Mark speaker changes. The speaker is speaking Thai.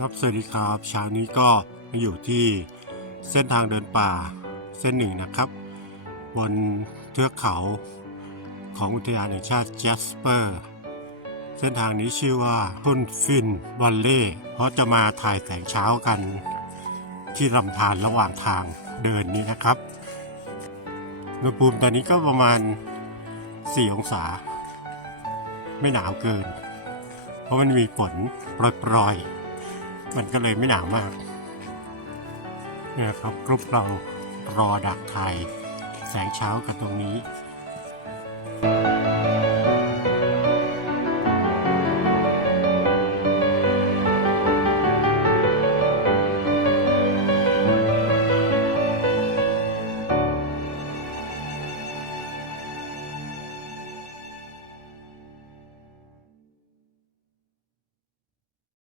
Speaker 1: ครับสวัสดีครับเช้านี้ก็มาอยู่ที่เส้นทางเดินป่าเส้นหนึ่งนะครับ บนเทือกเขาของอุทยานแห่งชาติแจสเปอร์เส้นทางนี้ชื่อว่าทุนฟินวอลเล่เพราะจะมาถ่ายแสงเช้ากัน ที่ลำธารระหว่างทางเดินนี้นะครับอุณหภูมิตอนนี้ก็ประมาณ 4 องศา ไม่หนาวเกิน เพราะมันมีฝนโปรยๆ มันก็เลยไม่หนาวมากเนี่ยครับกรุ๊ปเรารอดักถ่ายแสงเช้ากันตรงนี้